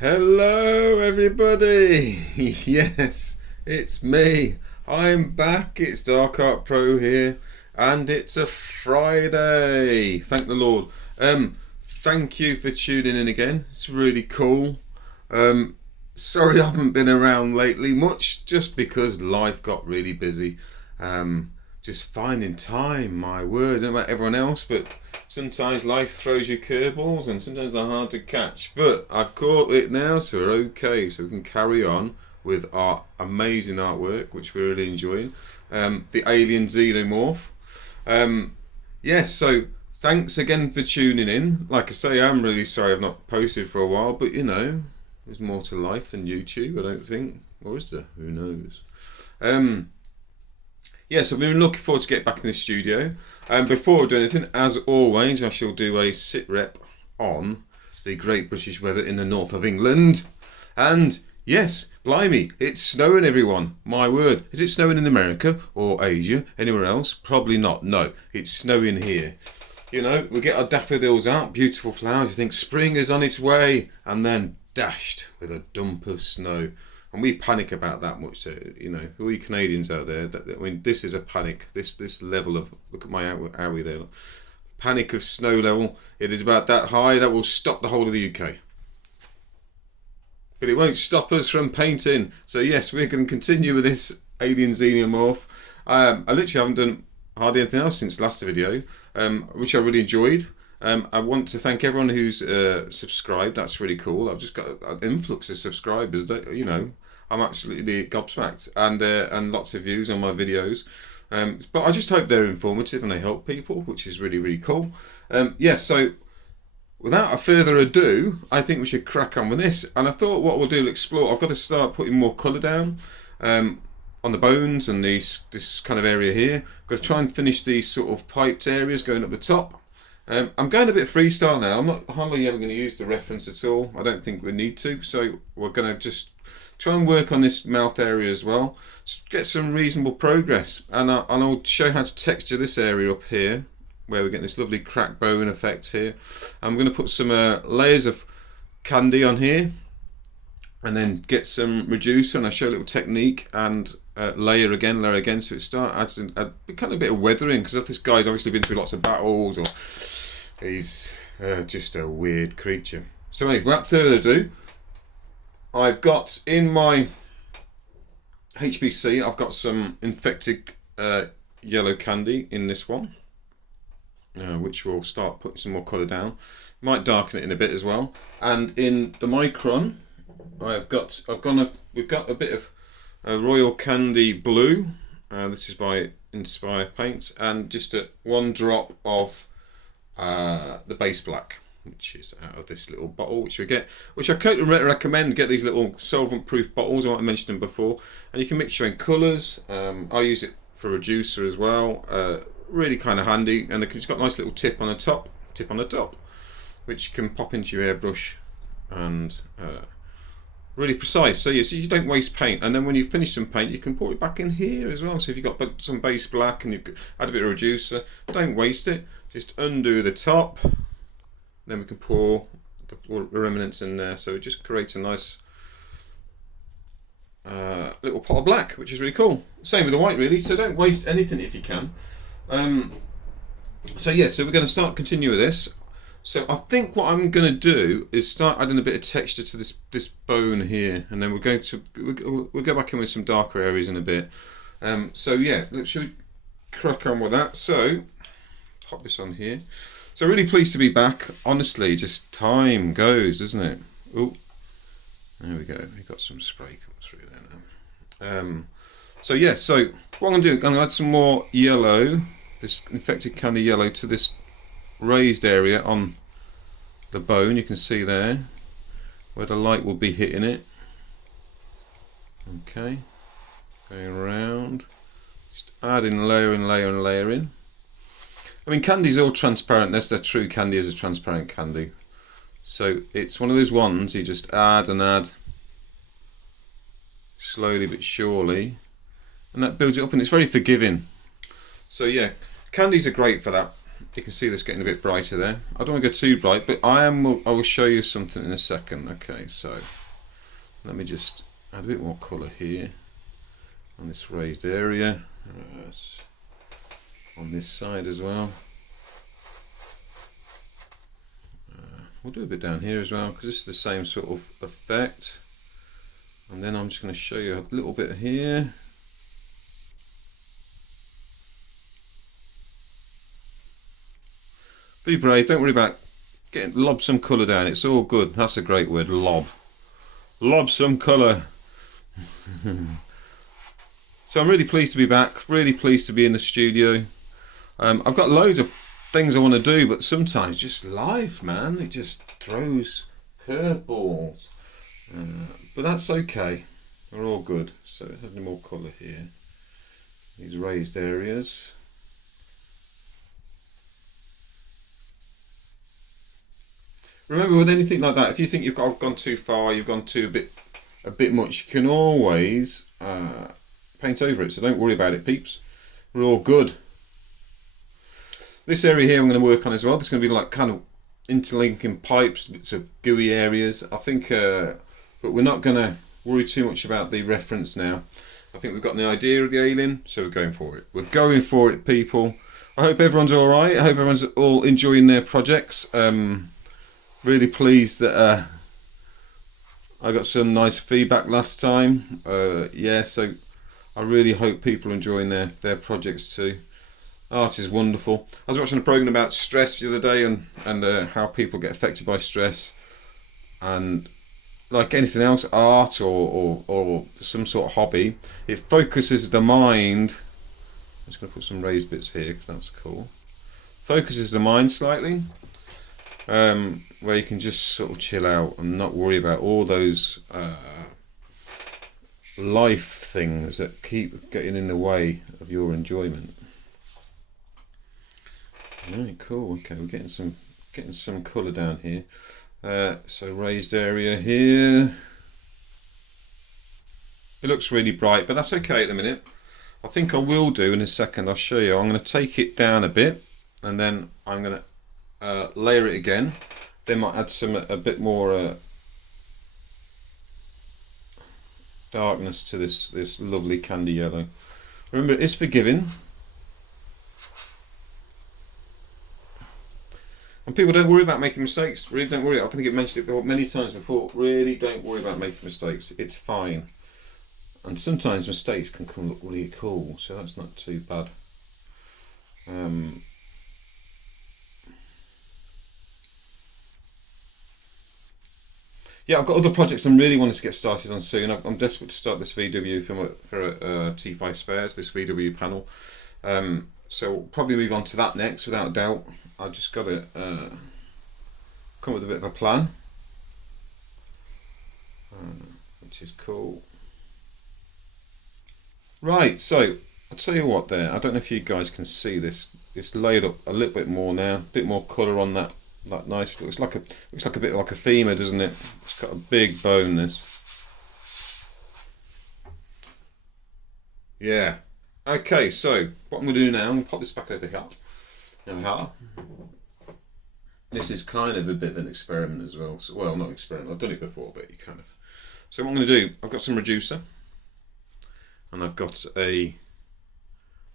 Hello everybody! Yes, it's me. I'm back. It's Dark Art Pro here, and it's a Friday. Thank the Lord. Thank you for tuning in again. It's really cool. Um, Sorry I haven't been around lately much, just because life got really busy. Um, just finding time, my word. I don't know about everyone else, but sometimes life throws you curveballs and sometimes they're hard to catch. But I've caught it now, so we're okay. So we can carry on with our amazing artwork, which we're really enjoying. The Alien Xenomorph. Um, yes, so thanks again for tuning in. Like I say, I'm really sorry I've not posted for a while, but you know, there's more to life than YouTube, I don't think. Or is there? Who knows? Yes, I've been looking forward to get back in the studio. Before I do anything, as always, I shall do a sit rep on the great British weather in the north of England. And yes, blimey, it's snowing, everyone. My word. Is it snowing in America or Asia? Anywhere else? Probably not. No, it's snowing here. You know, we get our daffodils out, beautiful flowers. You think spring is on its way, and then dashed with a dump of snow. And we panic about that much. So, you know, all you Canadians out there, I mean, this is a panic. This level of, look at my owie there. Panic of snow level. It is about that high that will stop the whole of the UK. But it won't stop us from painting. So yes, we're going to continue with this Alien Xenomorph. I literally haven't done hardly anything else since last video, which I really enjoyed. I want to thank everyone who's subscribed. That's really cool. I've just got an influx of subscribers. You know, I'm absolutely gobsmacked, and lots of views on my videos. But I just hope they're informative and they help people, which is really, really cool. So without a further ado, I think we should crack on with this. And I thought what we'll do, explore. I've got to start putting more colour down on the bones and this kind of area here. I've got to try and finish these sort of piped areas going up the top. I'm going a bit freestyle now. I'm not hardly ever going to use the reference at all. I don't think we need to. So we're going to just try and work on this mouth area as well. Get some reasonable progress. And I'll show how to texture this area up here, where we're getting this lovely crack bone effect here. I'm going to put some layers of candy on here, and then get some reducer, and I show a little technique, and layer again, so it adds a kind of bit of weathering, because this guy's obviously been through lots of battles, or he's just a weird creature. So anyway, without further ado, I've got in my HBC, I've got some infected yellow candy in this one, which will start putting some more colour down. Might darken it in a bit as well. And in the Micron, we've got a bit of Royal Candy Blue. This is by Inspire Paints, and just one drop of the base black, which is out of this little bottle, which I could recommend. Get these little solvent-proof bottles. I mentioned them before, and you can mix your own colours. I use it for reducer as well. Really kind of handy, and it's got a nice little tip on the top, which you can pop into your airbrush, and really precise. So yes, you don't waste paint, and then when you finish some paint, you can pour it back in here as well. So if you've got some base black and you add a bit of reducer, don't waste it. Just undo the top, then we can pour the remnants in there. So it just creates a nice little pot of black, which is really cool. Same with the white, really. So don't waste anything if you can. So we're going to continue with this. So I think what I'm going to do is start adding a bit of texture to this bone here, and then we'll go back in with some darker areas in a bit. Should we crack on with that? So pop this on here. So really pleased to be back. Honestly, just time goes, doesn't it? Oh, there we go. We've got some spray coming through there now. So what I'm going to do, I'm going to add some more yellow, this infected candy yellow, to this raised area on the bone. You can see there where the light will be hitting it. Okay, going around, just adding layer and layer and layer in. I mean, candy's all transparent. That's the true candy, is a transparent candy. So it's one of those ones you just add and add slowly but surely, and that builds it up, and it's very forgiving. So yeah, candies are great for that. You can see this getting a bit brighter there. I don't want to go too bright, but I will show you something in a second. Okay, so let me just add a bit more colour here on this raised area, on this side as well. We'll do a bit down here as well, because this is the same sort of effect. And then I'm just going to show you a little bit here. Be brave, don't worry about lob some colour down, it's all good. That's a great word, lob. Lob some colour. So I'm really pleased to be back, really pleased to be in the studio. I've got loads of things I want to do, but sometimes just life, man, it just throws curveballs. But that's okay, we're all good. So let's have any more colour here, these raised areas. Remember, with anything like that, if you think you've gone too far, you've gone a bit much, you can always paint over it. So don't worry about it, peeps. We're all good. This area here I'm going to work on as well. There's going to be like kind of interlinking pipes, bits of gooey areas. I think, but we're not going to worry too much about the reference now. I think we've got the idea of the alien, so we're going for it. We're going for it, people. I hope everyone's all right. I hope everyone's all enjoying their projects. Really pleased that I got some nice feedback last time. Yeah, so I really hope people are enjoying their projects too. Art is wonderful. I was watching a program about stress the other day and how people get affected by stress. And like anything else, art or some sort of hobby, it focuses the mind. I'm just going to put some raised bits here because that's cool. Focuses the mind slightly. Where you can just sort of chill out and not worry about all those life things that keep getting in the way of your enjoyment. Right, cool. Okay, we're getting some colour down here. So raised area here. It looks really bright, but that's okay at the minute. I think I will do in a second. I'll show you. I'm going to take it down a bit, and then I'm going to layer it again. Then might add a bit more darkness to this lovely candy yellow. Remember, it's forgiving, and people don't worry about making mistakes. Really don't worry. I think I've mentioned it many times before. Really don't worry about making mistakes. It's fine, and sometimes mistakes can look really cool, so that's not too bad. Yeah, I've got other projects I'm really wanting to get started on soon. I'm desperate to start this VW for T5 Spares, this VW panel. So we'll probably move on to that next, without doubt. I've just got to come with a bit of a plan, which is cool. Right, so I'll tell you what there. I don't know if you guys can see this. It's laid up a little bit more now, a bit more colour on that. That nice. Looks like a bit like a femur, doesn't it? It's got a big bone. This. Yeah. Okay. So what I'm going to do now, I'm going to pop this back over here. Now, this is kind of a bit of an experiment as well. So, well, not experiment. I've done it before, but you kind of. So what I'm going to do, I've got some reducer, and I've got a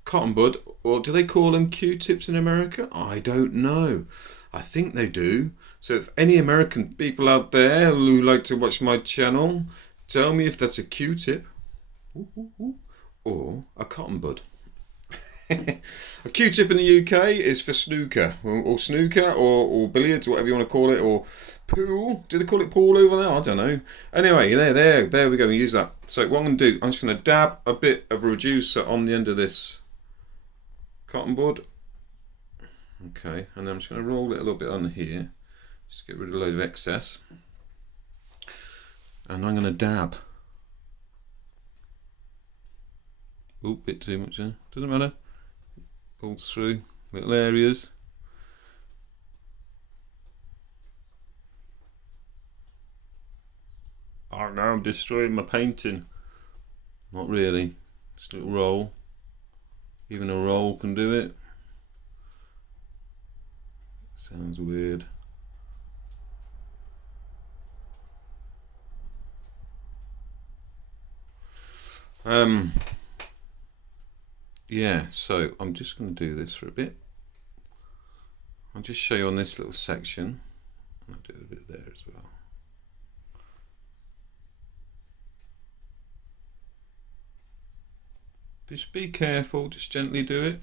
cotton bud, or do they call them Q-tips in America? I don't know. I think they do. So if any American people out there who like to watch my channel, tell me if that's a Q-tip or a cotton bud. A Q-tip in the UK is for snooker, or snooker, or billiards, whatever you want to call it, or pool. Do they call it pool over there? I don't know. Anyway, there we go. We use that. So what I'm going to do, I'm just going to dab a bit of reducer on the end of this cotton bud. Okay, and then I'm just going to roll it a little bit on here, just to get rid of a load of excess. And I'm going to dab. Oh, bit too much there. Doesn't matter. Pulls through little areas. Oh no, I'm destroying my painting. Not really. Just a little roll. Even a roll can do it. Sounds weird. Yeah, so I'm just going to do this for a bit. I'll just show you on this little section. I'll do a bit there as well. Just be careful, just gently do it.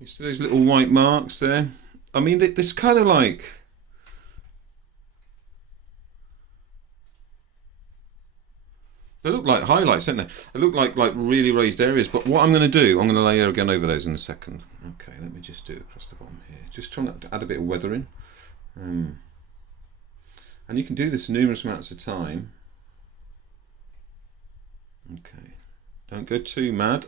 You see those little white marks there? I mean, this kind of like... They look like highlights, don't they? They look like really raised areas, but what I'm going to do, I'm going to layer again over those in a second. Okay, let me just do it across the bottom here. Just trying to add a bit of weathering. And you can do this numerous amounts of time. Okay, don't go too mad.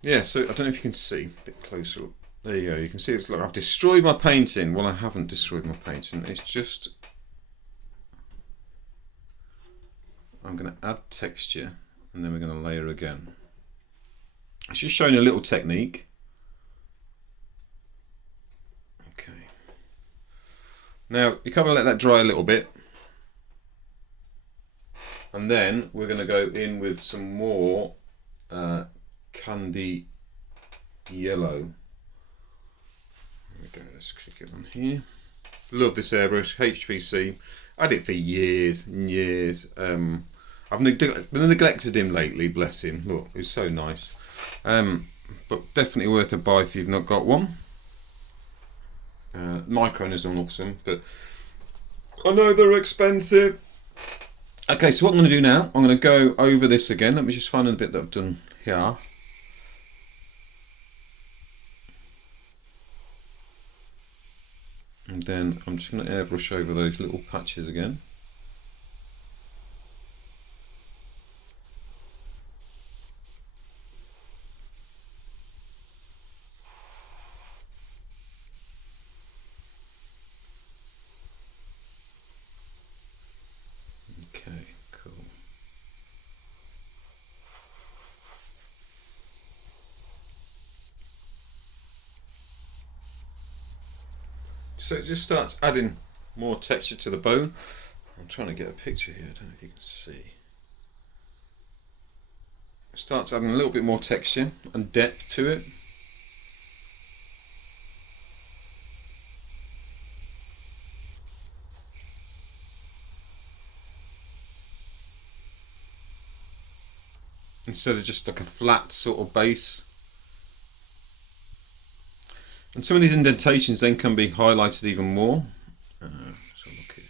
Yeah, so I don't know if you can see, a bit closer. There you go, you can see it's like I've destroyed my painting. Well, I haven't destroyed my painting, it's just... I'm going to add texture and then we're going to layer again. It's just showing a little technique. Okay. Now you kind of let that dry a little bit, and then we're going to go in with some more candy yellow. There we go. Let's click it on here. Love this airbrush, HPC. I had it for years and years. I've neglected him lately, bless him. Look, he's so nice. But definitely worth a buy if you've not got one. Micron is awesome, but I know they're expensive. Okay, so what I'm going to do now, I'm going to go over this again. Let me just find a bit that I've done here. And then I'm just going to airbrush over those little patches again. Okay, cool. So it just starts adding more texture to the bone. I'm trying to get a picture here, I don't know if you can see. It starts adding a little bit more texture and depth to it. Instead of just like a flat sort of base. And some of these indentations then can be highlighted even more. So look here.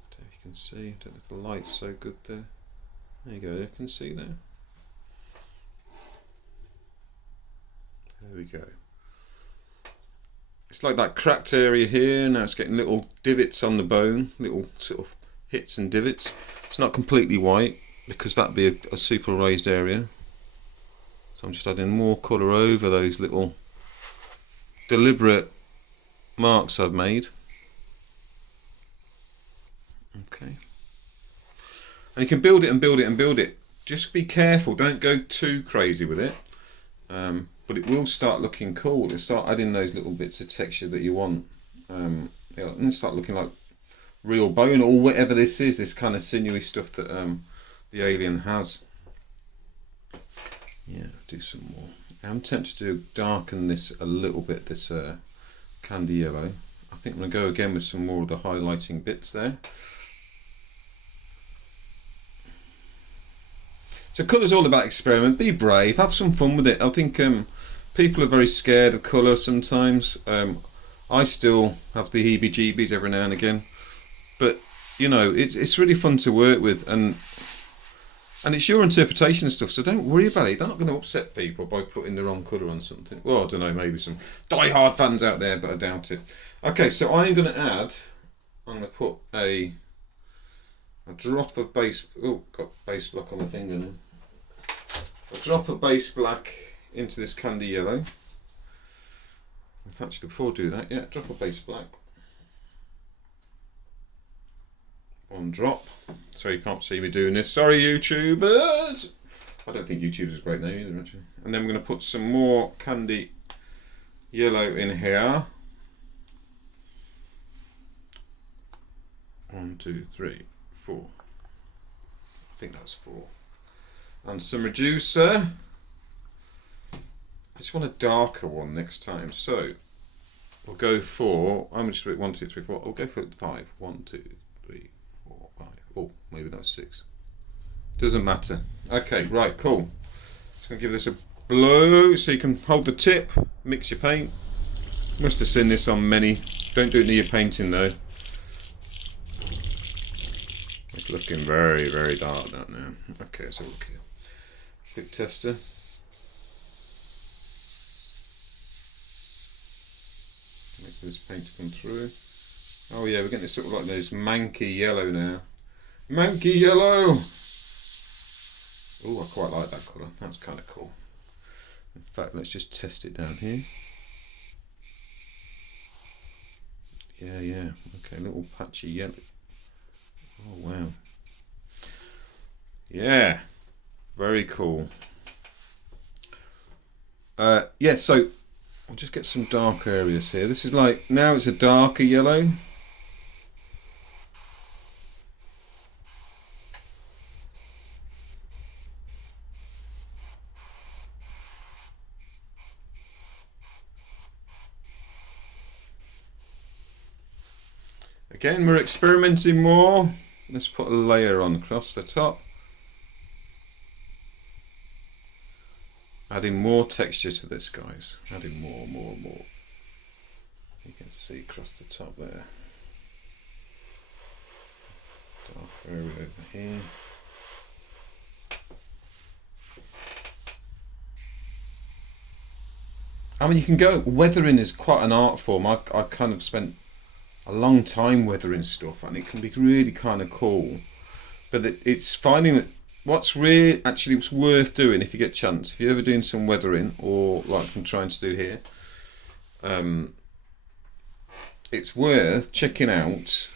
I don't know if you can see, I don't know if the light's so good there. There you go, you can see there. There we go. It's like that cracked area here, now it's getting little divots on the bone, little sort of hits and divots. It's not completely white, because that'd be a super raised area. So I'm just adding more colour over those little deliberate marks I've made. Okay. And you can build it and build it and build it. Just be careful, don't go too crazy with it. But it will start looking cool. It'll start adding those little bits of texture that you want. It'll start looking like real bone or whatever this is, this kind of sinewy stuff that the alien has. Yeah, do some more. I'm tempted to darken this a little bit, this candy yellow. I think I'm going to go again with some more of the highlighting bits there. So colour's all about experiment. Be brave, have some fun with it. I think people are very scared of colour sometimes. I still have the heebie-jeebies every now and again, but you know, it's really fun to work with, and it's your interpretation of stuff, so don't worry about it. They're not going to upset people by putting the wrong colour on something. Well, I don't know, maybe some die-hard fans out there, but I doubt it. Okay, so I'm going to add, I'm going to put a drop of base, oh, got base black on my finger now. A drop of base black into this candy yellow. In fact, before I do that, yeah, drop of base black. one drop. So you can't see me doing this. Sorry, YouTubers. I don't think YouTubers is a great name either, actually. And then we're going to put some more candy yellow in here. 1, 2, 3, 4. I think that's 4. And some reducer. I just want a darker one next time. So we'll go for, how much? 1, 2, 3, 4. I'll go for 5. 1, 2, 3, 4, 5. Oh, maybe that's 6. Doesn't matter. Okay, right, cool. Just gonna give this a blow so you can hold the tip, mix your paint. Must have seen this on many. Don't do it near your painting though. It's looking very, very dark that now. Okay, let's have a look here. Quick tester. Wait for this paint to come through. Oh yeah, we're getting this sort of like this manky yellow now. Manky yellow! Oh, I quite like that colour. That's kind of cool. In fact, let's just test it down here. Yeah, yeah. Okay, little patchy yellow. Oh, wow. Yeah. Very cool. Yeah, so I'll just get some dark areas here. This is like, now it's a darker yellow. Again, we're experimenting more. Let's put a layer on across the top. Adding more texture to this, guys. Adding more. You can see across the top there. Dark area over here. I mean, you can go, weathering is quite an art form. I've kind of spent a long time weathering stuff, and it can be really kind of cool. But it's finding that what's really actually worth doing if you get a chance, if you're ever doing some weathering, or like I'm trying to do here, it's worth checking out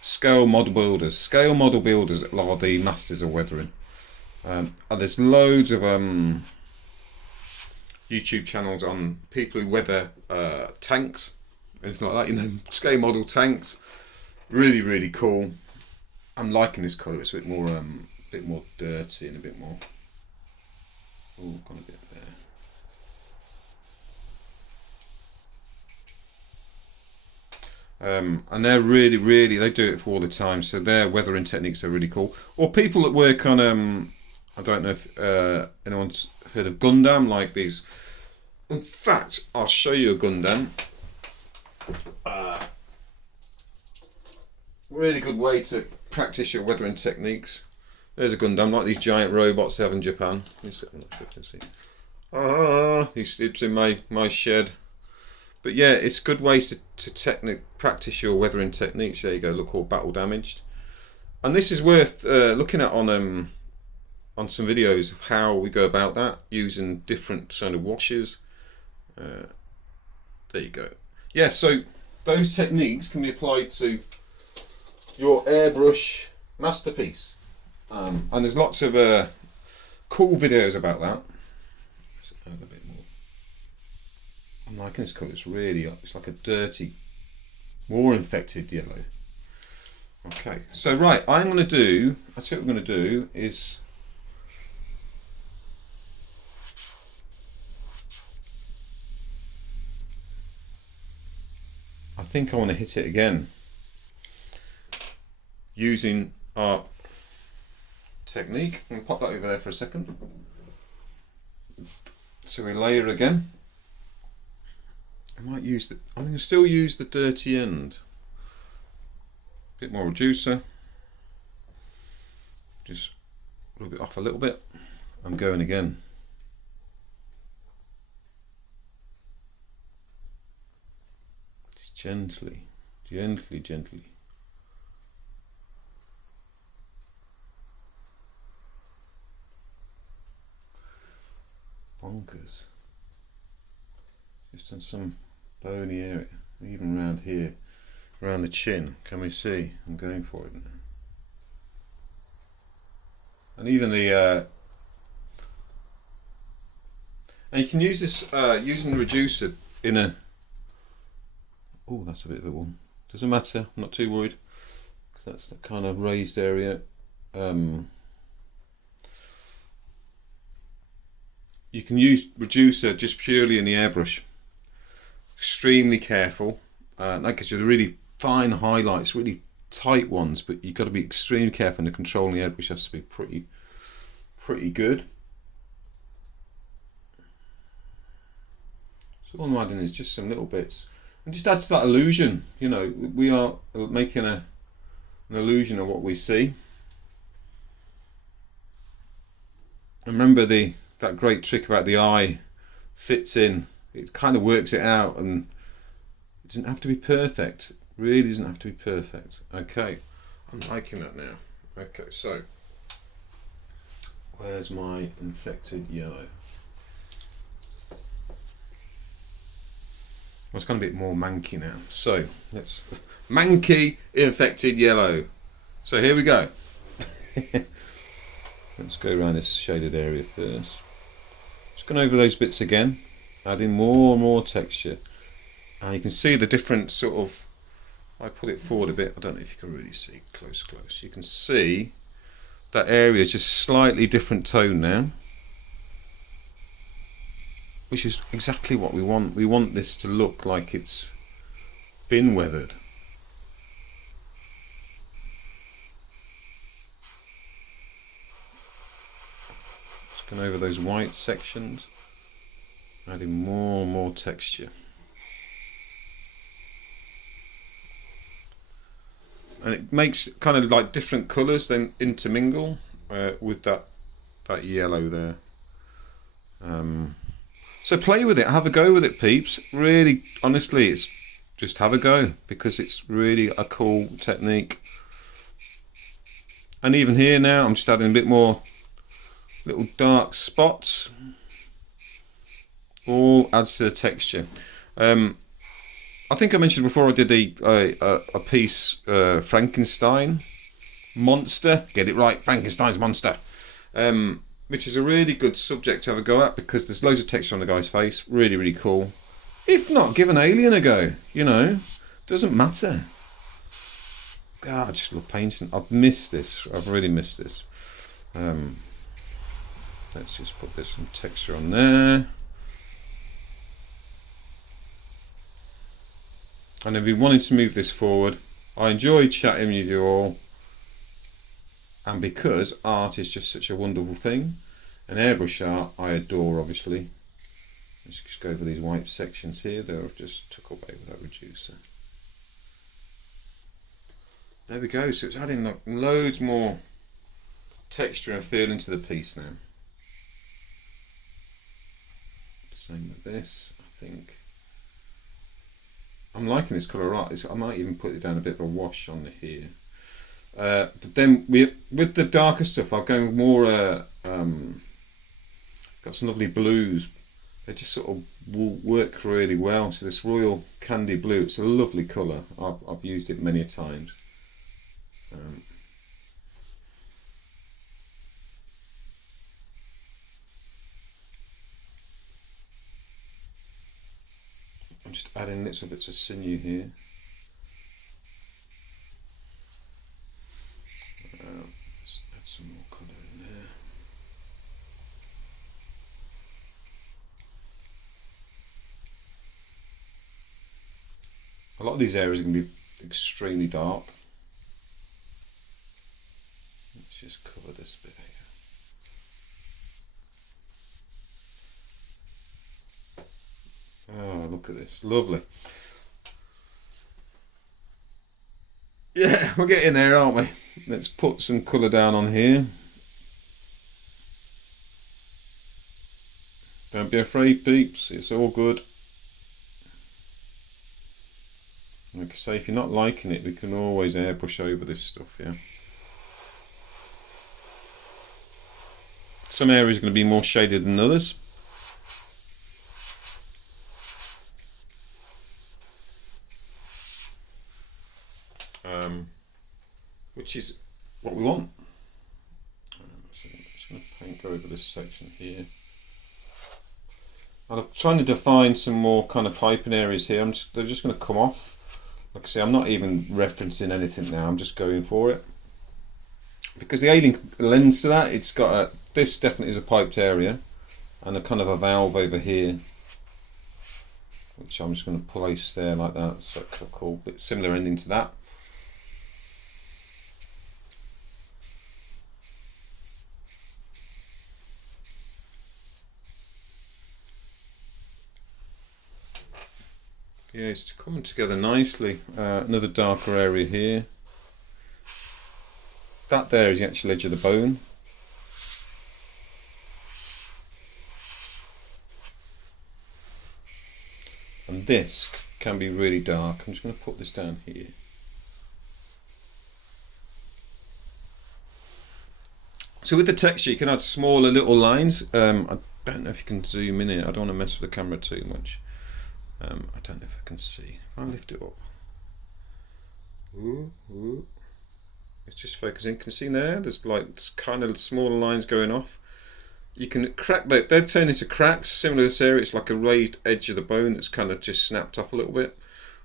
scale model builders. Scale model builders are the masters of weathering. And there's loads of YouTube channels on people who weather tanks, anything like that, you know, scale model tanks. Really, really cool. I'm liking this colour. It's a bit more dirty and a bit more. Oh, gone a bit there. And they're really, they do it for all the time. So their weathering techniques are really cool. Or people that work on I don't know if anyone's heard of Gundam, like these. In fact, I'll show you a Gundam. Really good way to practice your weathering techniques. There's a Gundam, like these giant robots they have in Japan. He's in my shed. But yeah, it's good ways to practice your weathering techniques. There you go, look, all battle damaged. And this is worth looking at on some videos of how we go about that, using different sort of washes. There you go. Yeah, so those techniques can be applied to your airbrush masterpiece. And there's lots of cool videos about that. Let's add a bit more. I'm liking this colour. It's really, it's like a dirty, more infected yellow. Okay, so right, I'm going to do, I think what I'm going to do is I think I want to hit it again using our technique. I'm going to pop that over there for a second. So we layer again. I might use I'm going to still use the dirty end. A bit more reducer. Just rub it off a little bit. I'm going again. Just gently. Bonkers. Just on some bony area, even around here, around the chin. Can we see? I'm going for it now. and even the and you can use this using the reducer in a. Oh, that's a bit of a one. Doesn't matter. I'm not too worried because that's the kind of raised area. You can use reducer just purely in the airbrush. Extremely careful. That gives you the really fine highlights, really tight ones, but you've got to be extremely careful, and the control in the airbrush has to be pretty good. So all I'm adding is just some little bits, and just adds to that illusion. You know, we are making an illusion of what we see. And remember that great trick about the eye fits in. It kind of works it out, and it doesn't have to be perfect. It really doesn't have to be perfect. Okay, I'm liking that now. Okay, so where's my infected yellow? Well, it's gone a bit more manky now. So let's manky infected yellow. So here we go. Let's go around this shaded area first. Just going over those bits again, adding more and more texture. And you can see the different sort of, I put it forward a bit, I don't know if you can really see close. You can see that area is just slightly different tone now, which is exactly what we want. We want this to look like it's been weathered. Just going over those white sections, adding more and more texture. And it makes kind of like different colours then intermingle with that yellow there. So play with it, have a go with it, peeps. Really, honestly, it's just have a go, because it's really a cool technique. And even here now, I'm just adding a bit more little dark spots. All adds to the texture. I think I mentioned before I did a piece, Frankenstein monster. Get it right, Frankenstein's monster. Which is a really good subject to have a go at, because there's loads of texture on the guy's face. Really, really cool. If not, give an alien a go. You know, doesn't matter. God, I just love painting. I've missed this. I've really missed this. Let's just put this some texture on there. And if you wanted to move this forward, I enjoy chatting with you all. And because art is just such a wonderful thing, and airbrush art I adore, obviously. Let's just go over these white sections here that I've just took away with that reducer. There we go, so it's adding like loads more texture and feel into the piece now. Same with this, I think. I'm liking this colour a lot. I might even put it down a bit of a wash on the here. But then with the darker stuff, I'll go more. Got some lovely blues. They just sort of work really well. So this royal candy blue, it's a lovely colour. I've used it many a times. I'm just adding little bits of sinew here. Let's add some more colour in there. A lot of these areas are going to be extremely dark. Let's just cover this bit here. Oh, look at this, lovely. Yeah, we're getting there, aren't we? Let's put some colour down on here. Don't be afraid, peeps, it's all good. Like I say, if you're not liking it, we can always airbrush over this stuff, yeah. Some areas are going to be more shaded than others. Which is what we want. So and go over this section here. And I'm trying to define some more kind of piping areas here. They're just going to come off. Like I say, I'm not even referencing anything now, I'm just going for it. Because the Alien lends to that, it's got this definitely is a piped area, and a kind of a valve over here, which I'm just going to place there like that, so cool, bit similar ending to that. Yeah, it's coming together nicely. Another darker area here. That there is the actual edge of the bone. And this can be really dark. I'm just going to put this down here. So with the texture you can add smaller little lines. I don't know if you can zoom in it. I don't want to mess with the camera too much. I don't know if I can see. If I lift it up. Ooh. It's just focusing. You can see there, there's like kind of smaller lines going off. You can crack that, they're turned into cracks. Similar to this area, it's like a raised edge of the bone that's kind of just snapped off a little bit.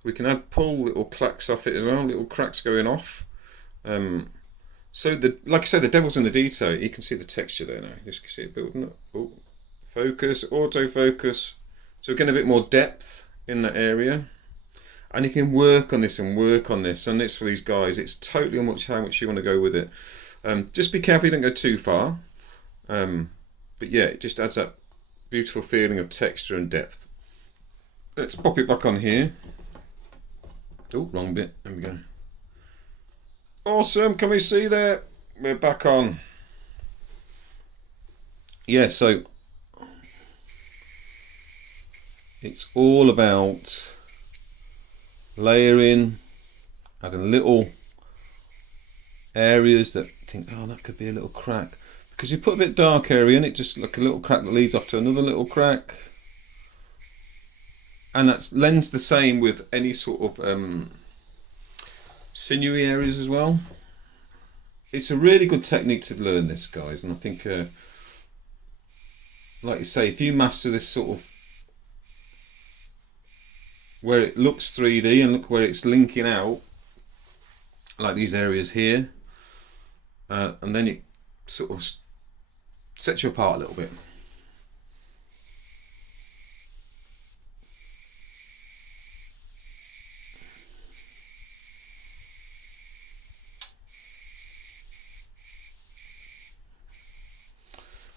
We can pull little cracks off it as well, little cracks going off. So like I said, the devil's in the detail. You can see the texture there now. You can see it building up. Oh, focus, autofocus. So we're getting a bit more depth in that area. And you can work on this and work on this. And it's for these guys, it's totally on how much you want to go with it. Just be careful you don't go too far. But yeah, it just adds that beautiful feeling of texture and depth. Let's pop it back on here. Oh, wrong bit. There we go. Awesome. Can we see that? We're back on. Yeah, so it's all about layering, adding little areas that think, oh, that could be a little crack. Because you put a bit dark area in it, just like a little crack that leads off to another little crack. And that lends the same with any sort of sinewy areas as well. It's a really good technique to learn this, guys, and I think like you say, if you master this sort of where it looks 3D and look where it's linking out, like these areas here, and then it sort of sets you apart a little bit.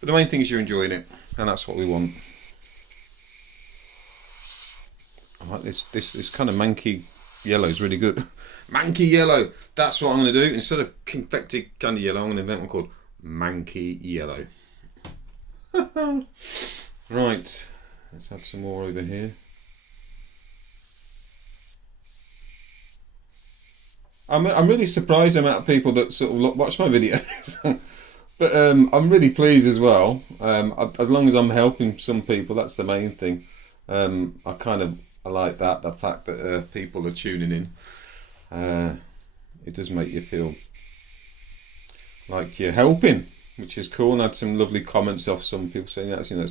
But the main thing is you're enjoying it, and that's what we want. I like this kind of manky yellow is really good. Manky yellow, that's what I'm going to do. Instead of confected candy yellow, I'm going to invent one called manky yellow. Right, let's add some more over here. I'm really surprised the amount of people that sort of watch my videos. But I'm really pleased as well. As long as I'm helping some people, that's the main thing. I like that, the fact that people are tuning in. It does make you feel like you're helping, which is cool. And I had some lovely comments off some people saying that, you know,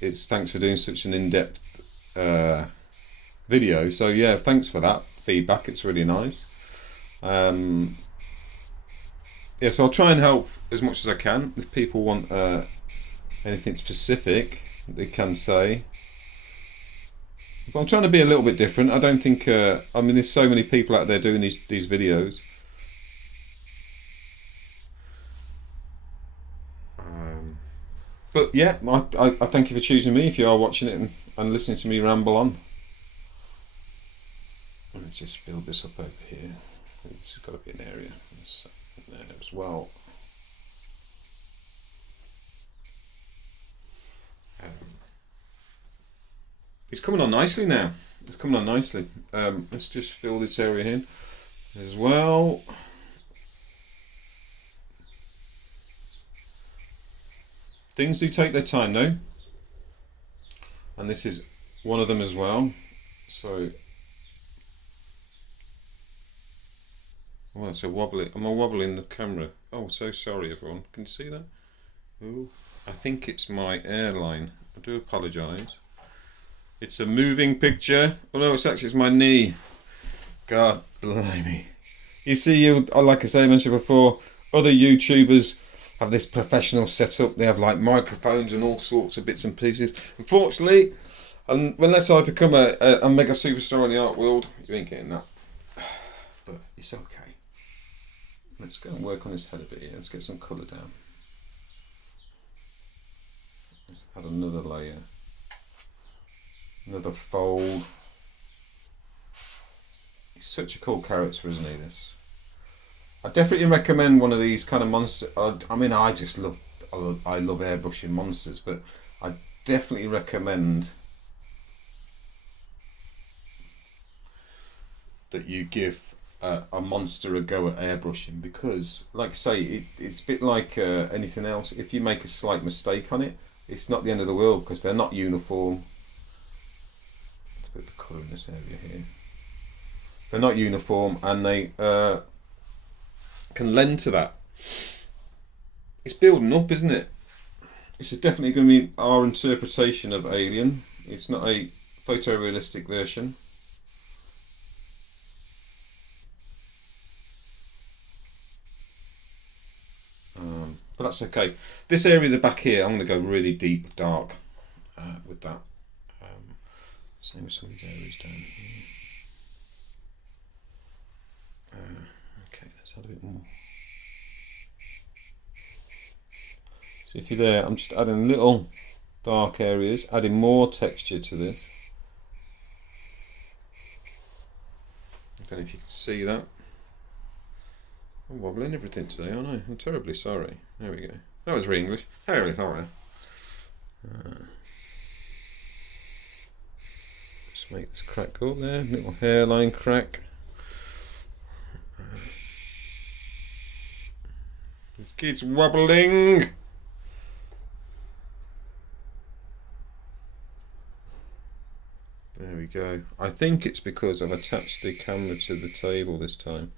it's thanks for doing such an in-depth video. So yeah, thanks for that feedback. It's really nice. Yeah, so I'll try and help as much as I can. If people want anything specific, they can say. But I'm trying to be a little bit different. I don't think, I mean, there's so many people out there doing these videos. But yeah, I thank you for choosing me if you are watching it and listening to me ramble on. Let's just build this up over here. It's got to be an area there as well. It's coming on nicely now. It's coming on nicely. Let's just fill this area in as well. Things do take their time though, and this is one of them as well. So, oh, that's a wobbly. Am I wobbling the camera? Oh, so sorry everyone. Can you see that? Ooh, I think it's my airline. I do apologise. It's a moving picture. Oh no, it's my knee. God blimey. You see, like I mentioned before, other YouTubers have this professional setup. They have like microphones and all sorts of bits and pieces. Unfortunately, unless I become a mega superstar in the art world, you ain't getting that. But it's okay. Let's go and work on his head a bit here. Let's get some colour down. Let's add another layer. Another fold. He's such a cool character, isn't he, this? I definitely recommend one of these kind of monsters. I mean, I love airbrushing monsters, but I definitely recommend that you give a monster a go at airbrushing, because, like I say, it's a bit like anything else. If you make a slight mistake on it, it's not the end of the world, because they're not uniform. Let's put the colour in this area here. They're not uniform, and they can lend to that. It's building up, isn't it? This is definitely going to be our interpretation of Alien. It's not a photorealistic version. But that's okay. This area at the back here, I'm going to go really deep dark with that. Same with some of these areas down here. Okay, let's add a bit more. So if you're there, I'm just adding little dark areas, adding more texture to this. I don't know if you can see that. I'm wobbling everything today, aren't I? I'm terribly sorry. There we go. That was very English. Terribly sorry. Just make this crack go up there. Little hairline crack. This kid's wobbling. There we go. I think it's because I've attached the camera to the table this time.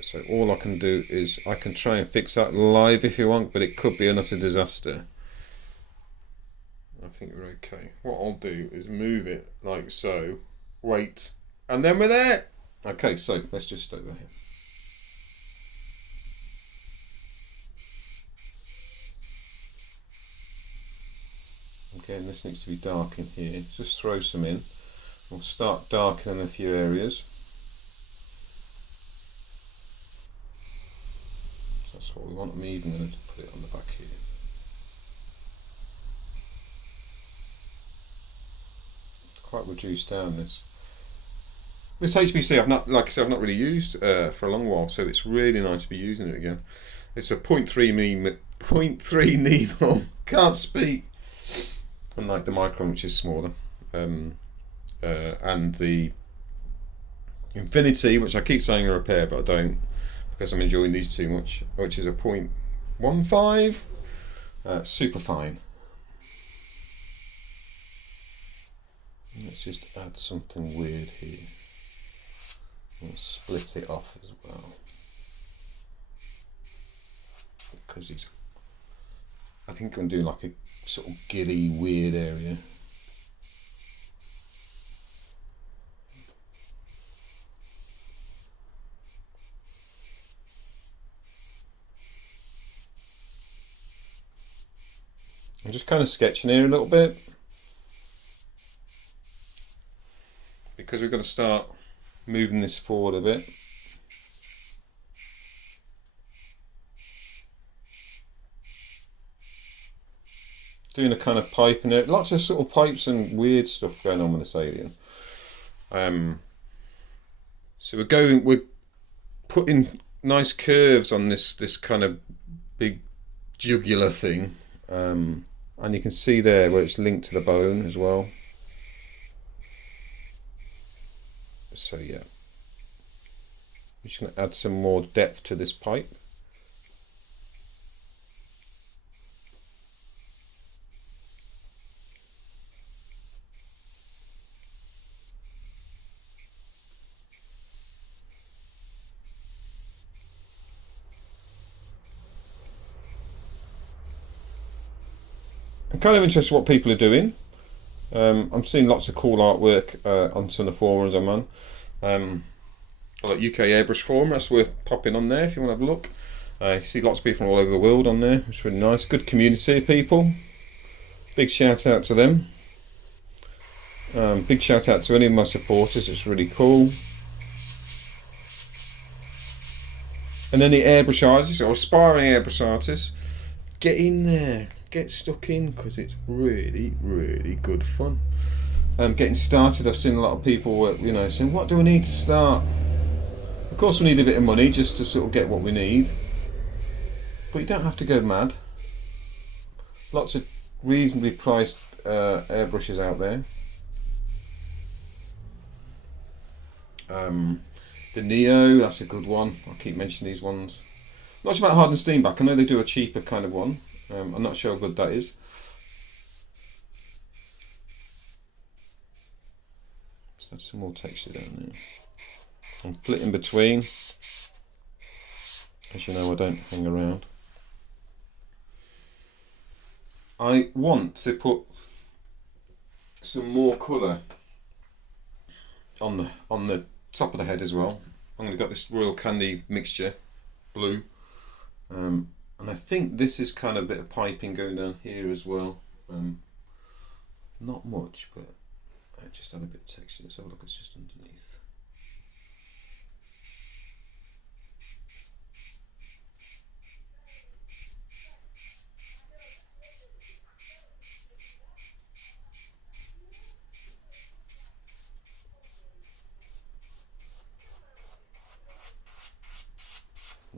So all I can do is I can try and fix that live if you want, but it could be an utter disaster. I think we're okay. What I'll do is move it like so. Wait, and then we're there. Okay, so let's just stay over here. Again, this needs to be dark in here. Just throw some in. We'll start darkening a few areas. So that's what we want. I'm even going to put it on the back here. It's quite reduced down this. This HPC I've not, like I said, I've not really used for a long while, so it's really nice to be using it again. It's a 0.3 needle. Can't speak. Unlike the Micron, which is smaller, and the Infinity, which I keep saying are a pair, but I don't, because I'm enjoying these too much, which is a 0.15, super fine. Let's just add something weird here. We'll split it off as well, because I think I'm doing like a sort of giddy, weird area. I'm just kind of sketching here a little bit, because we've got to start moving this forward a bit. Doing a kind of pipe in there, lots of sort of pipes and weird stuff going on with this alien. So we're putting nice curves on this kind of big jugular thing, and you can see there where it's linked to the bone as well. So yeah, I'm just going to add some more depth to this pipe. I'm kind of interested in what people are doing. I'm seeing lots of cool artwork on some of the forums I'm on. Like UK Airbrush Forum, that's worth popping on there if you want to have a look. You see lots of people from all over the world on there. It's really nice. Good community of people. Big shout out to them. Big shout out to any of my supporters. It's really cool. And then the airbrush artists or aspiring airbrush artists, get in there, get stuck in, because it's really, really good fun. Getting started, I've seen a lot of people, saying, "What do I need to start?" Of course, we need a bit of money just to sort of get what we need, but you don't have to go mad. Lots of reasonably priced airbrushes out there. The Neo, that's a good one. I'll keep mentioning these ones. Not sure about Hard and Steenback. I know they do a cheaper kind of one. I'm not sure how good that is. So some more texture down there. I'm flitting between. As you know, I don't hang around. I want to put some more colour on the top of the head as well. I'm going to got this Royal Candy mixture, blue, and I think this is kind of a bit of piping going down here as well. Not much, but I just add a bit of texture. Let's have a look. It's just underneath.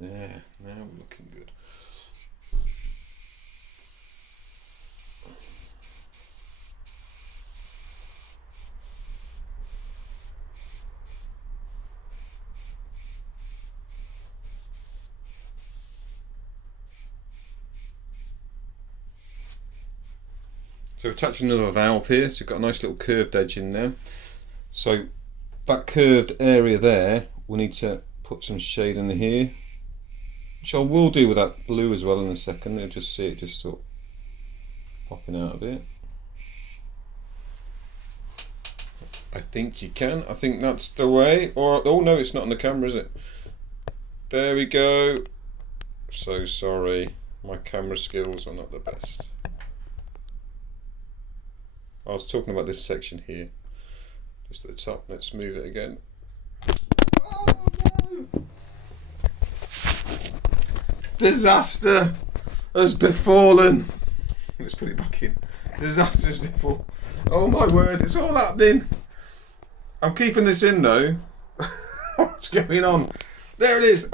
Yeah, now we're looking good. So we've touched another valve here, so we've got a nice little curved edge in there. So that curved area there, we need to put some shade in here, which I will do with that blue as well in a second. You'll just see it just sort of popping out of it. I think you can. I think that's the way. Or oh no, it's not on the camera, is it? There we go. So sorry, my camera skills are not the best. I was talking about this section here, just at the top. Let's move it again. Oh, no. Disaster has befallen. Let's put it back in. Disaster has befallen. Oh my word, it's all happening. I'm keeping this in though. What's going on? There it is.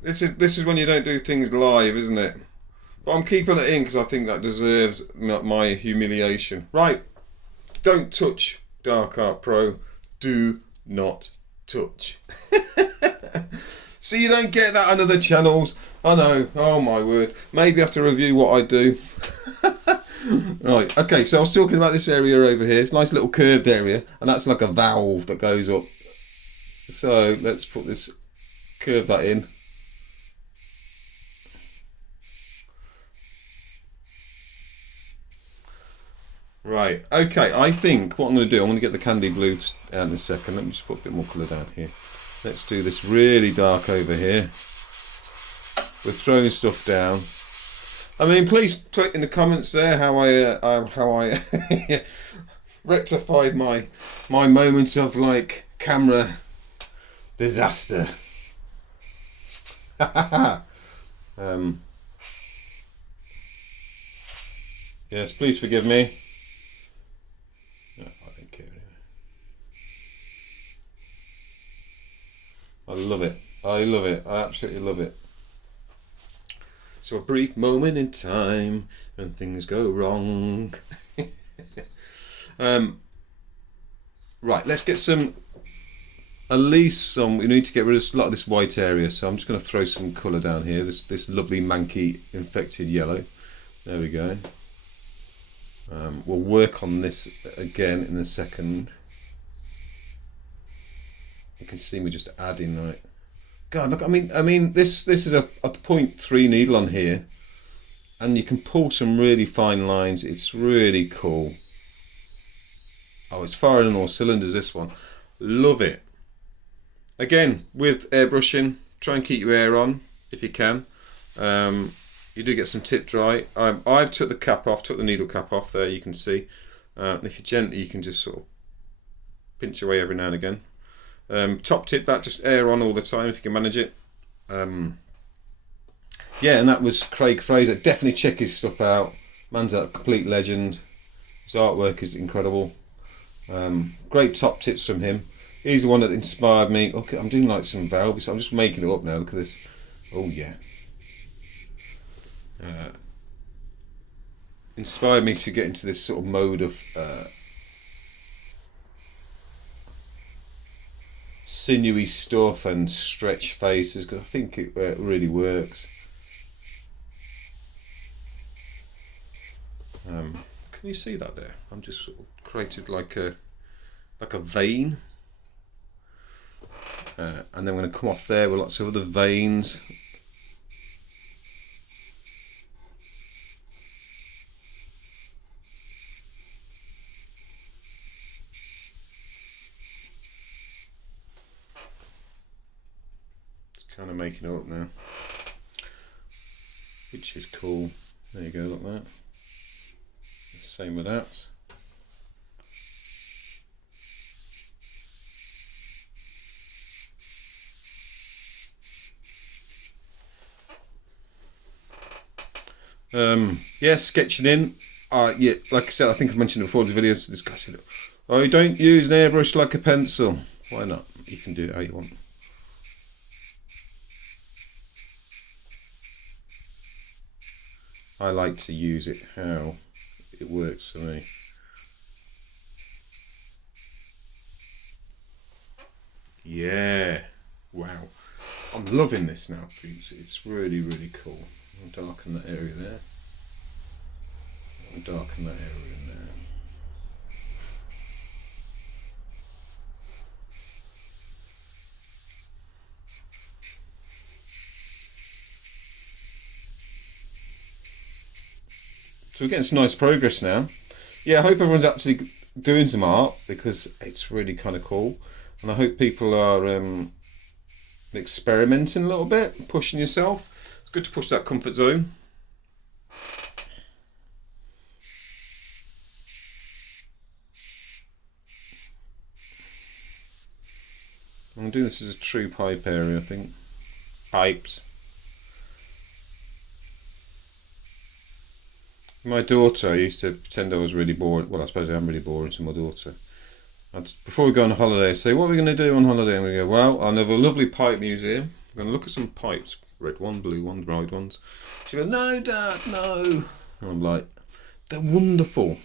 This is when you don't do things live, isn't it? But I'm keeping it in because I think that deserves my humiliation. Right, don't touch Dark Art Pro. Do not touch. So you don't get that on other channels. I know. Oh my word. Maybe I have to review what I do. Right. Okay. So I was talking about this area over here. It's a nice little curved area, and that's like a valve that goes up. So let's put this, curve that in. Right, okay, I think what I'm going to do, I'm going to get the candy blue out in a second. Let me just put a bit more colour down here. Let's do this really dark over here. We're throwing stuff down. I mean, please put in the comments there how I rectified my moments of like camera disaster. Yes, please forgive me. No, I don't care anyway. I love it. I love it. I absolutely love it. So a brief moment in time when things go wrong. Right, let's get some, at least some, we need to get rid of a lot of this white area, so I'm just going to throw some colour down here, this lovely manky infected yellow. There we go. We'll work on this again in a second. You can see me just adding, right? God, look, I mean, this is a 0.3 needle on here, and you can pull some really fine lines. It's really cool. Oh, it's firing on all cylinders, this one. Love it. Again, with airbrushing, try and keep your air on if you can. You do get some tip dry. I took the cap off, took the needle cap off there, you can see. And if you're gently, you can just sort of pinch away every now and again. Top tip that, just air on all the time if you can manage it. Yeah, and that was Craig Fraser. Definitely check his stuff out. Man's a complete legend. His artwork is incredible. Great top tips from him. He's the one that inspired me. Okay, I'm doing like some velvet, so I'm just making it up now. Look at this. Oh yeah. Inspired me to get into this sort of mode of sinewy stuff and stretch faces, because I think it really works. Can you see that there? I'm just sort of created like a vein, and then I'm going to come off there with lots of other veins. Kind of making it up now, which is cool. There you go, like that. Same with that. Yeah, sketching in. Yeah, like I said, I think I mentioned it before in the videos. This guy said, "Oh, you don't use an airbrush like a pencil." Why not? You can do it how you want. I like to use it how it works for me. Yeah, wow, I'm loving this now, please. It's really, really cool. I'll darken that area there. I'll darken that area in there. So we're getting some nice progress now. Yeah, I hope everyone's actually doing some art, because it's really kind of cool, and I hope people are experimenting a little bit, pushing yourself. It's good to push that comfort zone. I'm doing this as a true pipe area, I think. Pipes. My daughter, I used to pretend I was really bored. Well, I suppose I am really boring to my daughter. Before we go on holiday, I say, what are we going to do on holiday? And we go, well, I'll have a lovely pipe museum. I'm going to look at some pipes. Red one, blue ones, bright ones. She goes, no, Dad, no. And I'm like, they're wonderful.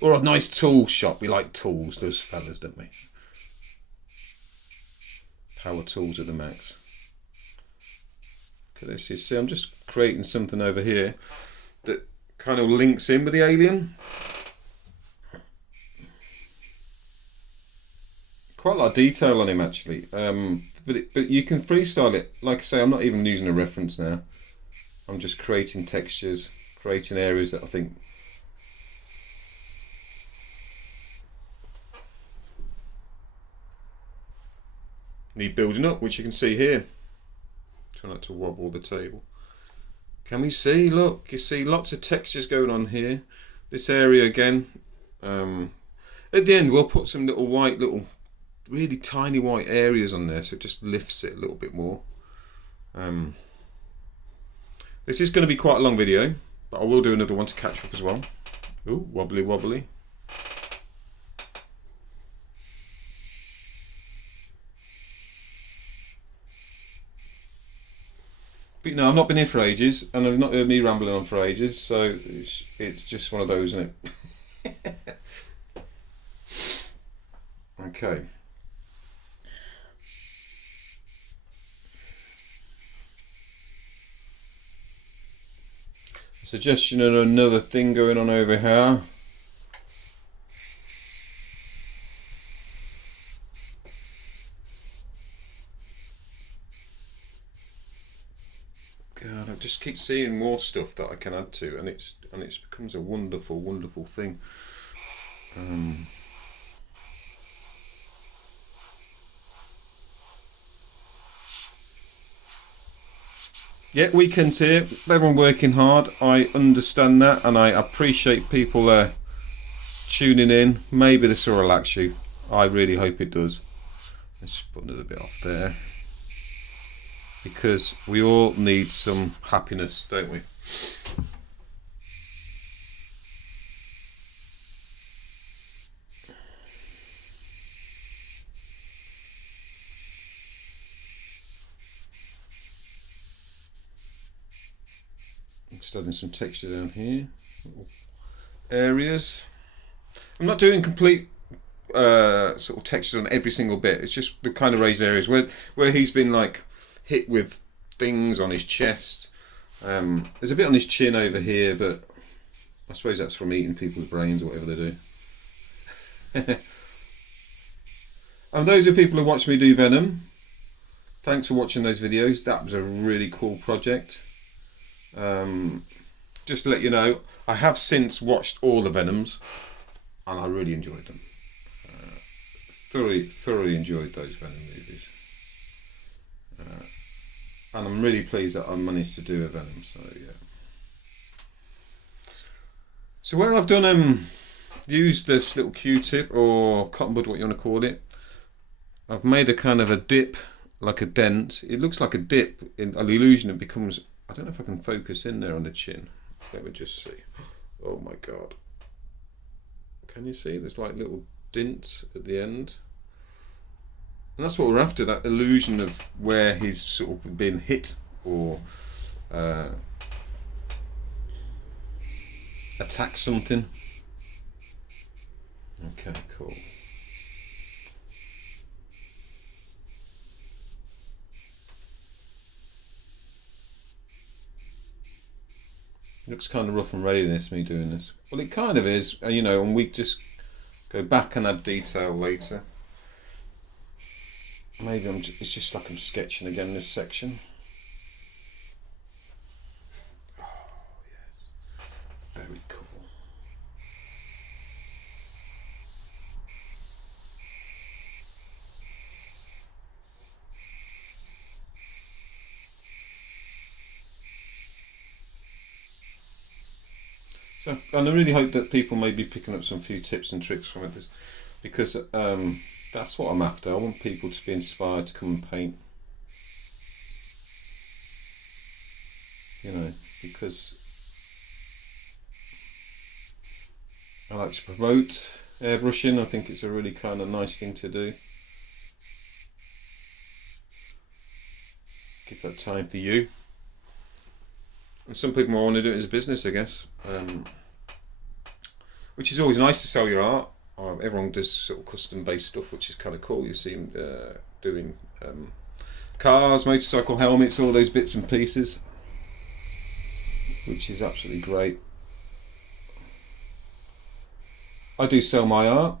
Or a nice tool shop. We like tools, those fellas, don't we? Power tools at the max. Look at this. You see, I'm just creating something over here that kind of links in with the alien. Quite a lot of detail on him, actually. But you can freestyle it. Like I say, I'm not even using a reference now. I'm just creating textures, creating areas that I think need building up, which you can see here. Try not to wobble the table. Can we see? Look, you see lots of textures going on here. This area again. At the end, we'll put some little really tiny white areas on there, so it just lifts it a little bit more. This is going to be quite a long video, but I will do another one to catch up as well. Ooh, wobbly wobbly. But no, I've not been here for ages, and I've not heard me rambling on for ages, so it's just one of those, isn't it? Okay. Suggestion of another thing going on over here. God, I just keep seeing more stuff that I can add to, and it becomes a wonderful, wonderful thing. Yeah, weekends here, everyone working hard. I understand that, and I appreciate people tuning in. Maybe this will relax you. I really hope it does. Let's just put another bit off there, because we all need some happiness, don't we? Just adding some texture down here, little areas. I'm not doing complete sort of textures on every single bit. It's just the kind of raised areas where he's been like hit with things on his chest. There's a bit on his chin over here, but I suppose that's from eating people's brains or whatever they do. And those are people who watch me do Venom. Thanks for watching those videos. That was a really cool project. Just to let you know, I have since watched all the Venoms, and I really enjoyed them. Thoroughly enjoyed those Venom movies, and I'm really pleased that I managed to do a Venom. So yeah. So where I've done used this little Q-tip or cotton bud, what you want to call it, I've made a kind of a dip, like a dent. It looks like a dip in an illusion. It becomes. I don't know if I can focus in there on the chin. Let me just see. Oh my god. Can you see? There's like little dints at the end. And that's what we're after, that illusion of where he's sort of been hit or attacked something. Okay, cool. Looks kind of rough and ready, this, me doing this. Well, it kind of is, you know, and we just go back and add detail later. Maybe it's just like I'm sketching again this section. Oh, yes. Very cool. So, and I really hope that people may be picking up some few tips and tricks from it, because that's what I'm after. I want people to be inspired to come and paint. You know, because I like to promote airbrushing. I think it's a really kind of nice thing to do. Give that time for you. And some people might want to do it as a business, I guess, which is always nice to sell your art. Everyone does sort of custom-based stuff, which is kind of cool. You see them doing cars, motorcycle helmets, all those bits and pieces, which is absolutely great. I do sell my art.